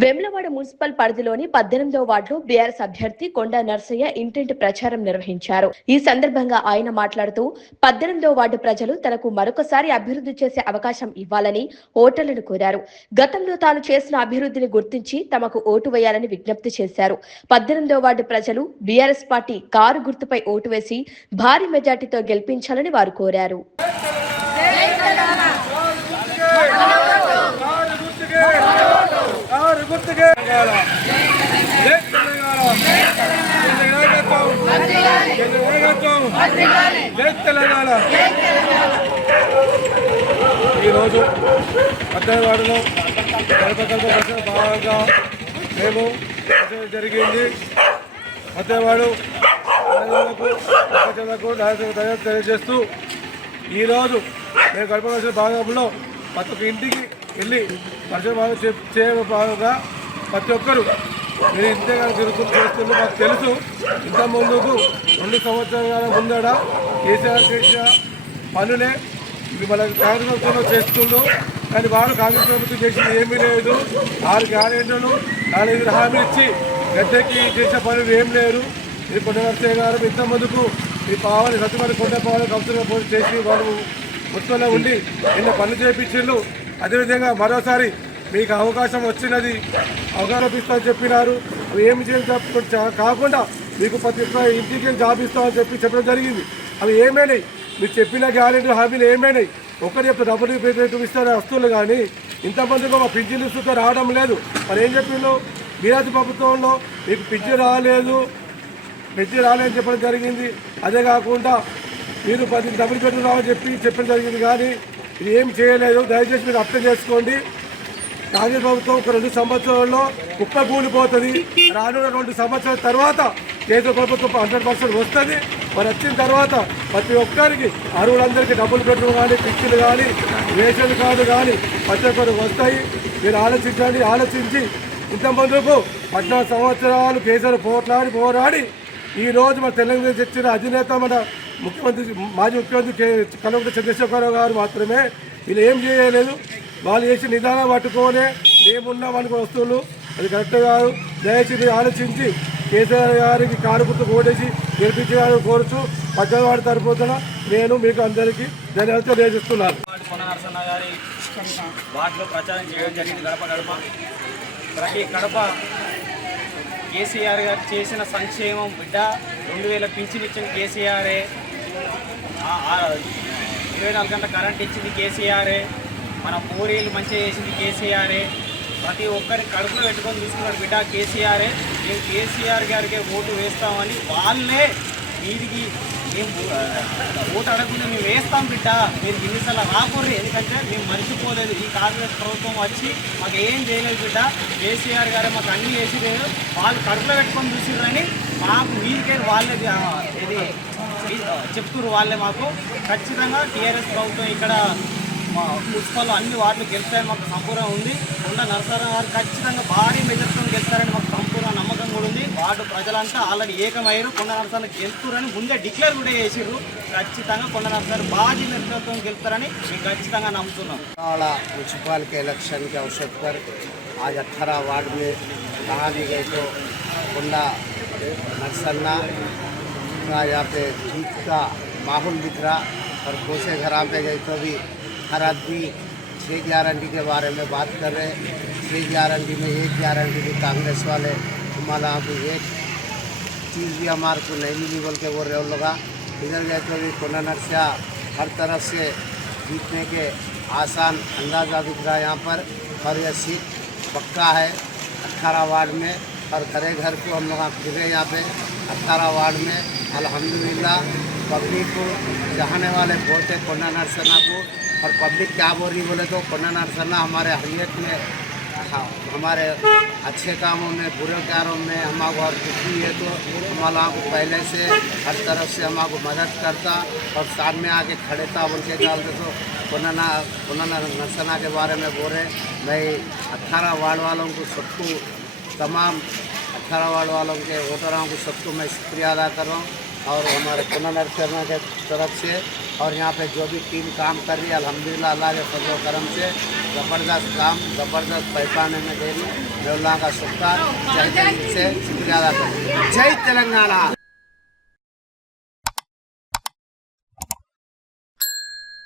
Vemulawada municipal పరిధిలోని 18వ వార్డులో BRS అభ్యర్థి కొండా నర్సయ్య ఇంటింటి ప్రచారం నిర్వహించారు. ఈ సందర్భంగా ఆయన మాట్లాడుతూ 18వ వార్డు ప్రజలు తనకు మరొకసారి అభివృద్ధి చేసే అవకాశం ఇవ్వాలని ఓటర్లను కోరారు. గతంలో తాను చేసిన అభివృద్ధిని గుర్తించి తమకు ఓటు వేయాలని విజ్ఞప్తి చేశారు. 18వ వార్డు ప్రజలు బీఆర్ఎస్ పార్టీ కారు గుర్తుపై ఓటు వేసి భారీ మెజార్టీతో గెలిపించాలని వారు కోరారు. ఈరోజు పద్దెనిమిదివాడలో భాగంగా మేము జరిగింది. పద్దెనిమిదివాడు తెలియజేస్తూ ఈరోజు మేము గడపవలసిన భాగంలో ప్రతి ఒక్క ఇంటికి వెళ్ళి పరిచయం భాగం చేయడం భాగంగా ప్రతి ఒక్కరు మీరు ఇంతేగాని చేస్తున్నారు. మాకు తెలుసు ఇంత ముందుకు 2 సంవత్సరాల ముందడ కేసీఆర్ చేసిన పనులే ఇది మన కాంగ్రెస్ ప్రభుత్వంలో చేస్తుండ్రు. కానీ వారు కాంగ్రెస్ ప్రభుత్వం చేసింది ఏమీ లేదు. 6 గ్యారెంటీలు 4 హామీలు ఇచ్చి గద్దెకి చేసిన పనులు ఏం లేరు. ఇది కొండ నరసయ్య గారు ఇంత ముందుకు ఈ పావాలి సత్యవారి కొండ పావాలి కౌన్సిల్గా పోటీ చేసి వాళ్ళు మున్సిపల్లో ఉండి నిన్న పనులు చేయించిండ్రు. అదేవిధంగా మరోసారి మీకు అవకాశం వచ్చినది అవగాహన ఇస్తామని చెప్పినారు. అవి ఏమి చేయాలి కాకుండా మీకు ప్రతి ఒక్క ఇంటికి జాబ్ ఇస్తామని చెప్పడం జరిగింది. అవి ఏమైనాయి? మీరు చెప్పిన గ్యారెంటీ హామీలు ఏమైనాయి? ఒకరు చెప్తే డబ్బులు ఇస్తారు వస్తువులు, కానీ ఇంతమందికి మా పింఛన్లు ఇస్తుంటే రావడం లేదు. మరి ఏం చెప్పిండు? బీఆర్ఎస్ ప్రభుత్వంలో మీకు పింఛన్ రాలేదని చెప్పడం జరిగింది. అదే కాకుండా మీరు 10 డబ్బులు పెట్టు రావని చెప్పడం జరిగింది. కానీ ఇది ఏం చేయలేదు. దయచేసి మీరు అర్థం చేసుకోండి. కాంగ్రెస్ ప్రభుత్వం ఒక 2 సంవత్సరాల్లో కుప్పకూలిపోతుంది. రానున్న 2 సంవత్సరాల తర్వాత కేంద్ర ప్రభుత్వం 100% వస్తుంది. మరి వచ్చిన తర్వాత ప్రతి ఒక్కరికి అర్హులందరికీ డబ్బులు పెట్టడం కానీ పిచ్చిలు కానీ రేషన్ కార్డు కానీ ప్రతి ఒక్కరికి వస్తాయి. మీరు ఆలోచించండి. ఆలోచించి ఇంతమందుకు 14 సంవత్సరాలు కేసీఆర్ పోరాడి ఈరోజు మన తెలంగాణ తెచ్చిన అధినేత మన మాజీ ముఖ్యమంత్రి కల్వకుంట్ల చంద్రశేఖరరావు గారు మాత్రమే. వీళ్ళు ఏం చేయలేదు. వాళ్ళు చేసి నిదానం పట్టుకోనే మేమున్న వాళ్ళకి వస్తువులు అది కరెక్ట్ కాదు. దయచేసి ఆలోచించి కేసీఆర్ గారికి కారు గుర్తు ఓటేసి గెలిపించాలని కోరుతూ 18వ వార్డు తరపున నేను మీకు అందరికీ ధన్యవాదాలు తెలియజేస్తున్నాను. కొండ నరసన్న గారి వార్డులో ప్రచారం చేయడం జరిగింది. గడప గడప ప్రతి గడప కేసీఆర్ గారు చేసిన సంక్షేమం బిడ్డ 2000 పింఛన్ ఇచ్చిన కేసీఆరే, 24 గంటల కరెంట్ ఇచ్చింది కేసీఆరే, మన పూరీలు మంచిగా చేసింది కేసీఆరే, ప్రతి ఒక్కరి కడుపులో పెట్టుకొని చూసుకున్నాడు బిడ్డ కేసీఆరే. మేము కేసీఆర్ గారికి ఓటు వేస్తామని వాళ్ళే వీరికి మేము ఓటు అడగకుండా మేము వేస్తాం బిడ్డ, మీరు ఇన్నిసార్లు రాకూడదు, ఎందుకంటే మేము మర్చిపోలేదు. ఈ కాంగ్రెస్ ప్రభుత్వం వచ్చి మాకు ఏం చేయలేదు బిడ్డ, కేసీఆర్ గారే మాకు అన్నీ చేసిలేదు, వాళ్ళు కడుపులో పెట్టుకొని చూసిర్రని మాకు మీరికే వాళ్ళే ఇది చెప్తున్నారు. వాళ్ళే మాకు ఖచ్చితంగా టీఆర్ఎస్ ప్రభుత్వం ఇక్కడ మున్సిపల్లో అన్ని వార్డులు గెలుస్తాయని మాకు సంపూర్ణ ఉంది. కొండ నరసయ్య గారు ఖచ్చితంగా భారీ మెజార్టీతో గెలుస్తారని మాకు సంపూర్ణ నమ్మకం కూడా ఉంది. వార్డు ప్రజలంతా ఆల్రెడీ ఏకమయ్యారు. కొండ నరసయ్య గెలుస్తారని ముందే డిక్లేర్ కూడా చేసిర్రు. ఖచ్చితంగా కొండ నరసయ్య భారీ మెజార్టీతో గెలుస్తారని మేము ఖచ్చితంగా నమ్ముతున్నాం. म्यूनसिपल के इलेक्शन के अवसर पर आज 18 वार्ड में कहा भी गए तो कोंडा नरसन्ना का यहाँ पे जीत का माहौल दिख रहा और कोसे घर पे गए तो भी हर आदमी 6 गारंटी के बारे में बात कर रहे हैं। 6 गारंटी में 1 गारंटी भी कांग्रेस वाले हमारा को एक चीज़ भी हमारे को नहीं मिली बोल के बोल रहे लोग। इधर गए तो भी कोंडा नरसैया हर तरफ से जीतने के आसान अंदाज़ा दिख रहा है यहाँ पर। और यह सीट पक्का है 18 वार्ड में और घर को हम लोग फिरे यहाँ पे 18 वार्ड में। अल्हम्दुलिल्लाह पब्लिक को चाहने वाले वोट है कोंडा नरसन्ना को। और पब्लिक क्या बोल रही बोले तो कोंडा नरसन्ना हमारे हरियत में हमारे अच्छे कामों में बुरे कामों में हमारे और दुखी है तो हमारा को पहले से हर तरफ से हमारे मदद करता और सामने आके खड़े था बोल के डालते तो कोंडा नरसन्ना के बारे में बोल रहे। मैं 18 वार्ड वालों को सबको तमाम 18 वार्ड वालों के वोटरों को सबको मैं शुक्रिया अदा कर रहा हूँ। और हमारे कोंडा नरसन्ना के तरफ से और यहाँ पे जो भी टीम काम कर रही है अल्हम्दुलिल्लाह अल्लाह के फजल व करम से ज़बरदस्त काम ज़बरदस्त पैमाने में दे रही है। मैं अल्लाह का शुक्र जय जय से शुक्रिया अदा करती हूँ। जय तेलंगाना।